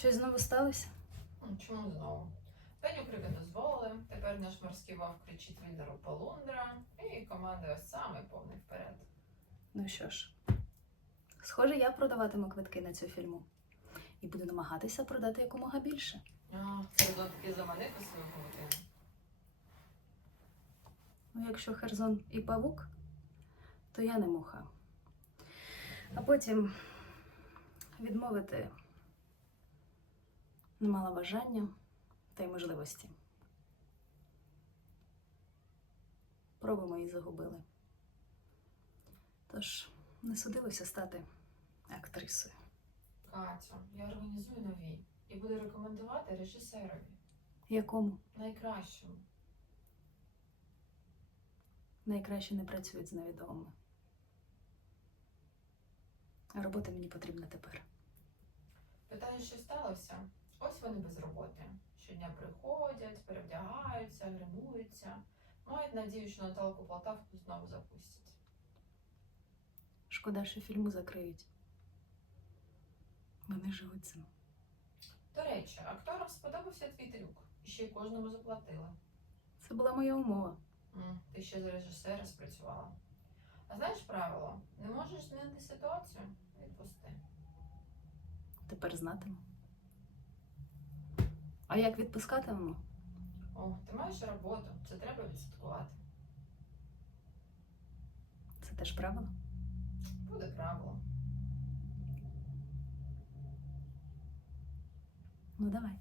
Щось знову сталося? Ну, Чому знову? Пеню крики дозволили, тепер наш морський вовк кричить Вільдеру Полундра, і команда саме повний вперед. Ну що ж, схоже, я продаватиму квитки на цю фільму. І буду намагатися продати якомога більше. А, це таки заманити свою павутину. Ну, якщо Херзон і павук, то я не муха. А потім відмовити не мала бажання та й можливості. Проби мої загубили. Тож не судилося стати актрисою. Катю, я організую нові і буду рекомендувати режисерові. Якому Найкращому. найкраще не працюють з невідомими. А робота мені потрібна тепер. Питаю, що сталося? Ось вони без роботи. Щодня приходять, перевдягаються, гримуються. Мають надію, що Наталку Полтавку знову запустять. Шкода, що фільму закриють. Вони живуть цим. До речі, акторам сподобався твій трюк, і ще й кожному заплатили. Це була моя умова. М, Ти ще за режисера спрацювала. А знаєш правило, не можеш змінити ситуацію? Відпусти. Тепер знатиму. А як відпускатимемо? О, ти маєш роботу, це треба відслідкувати. Це теж правило. Буде правило. Ну давай.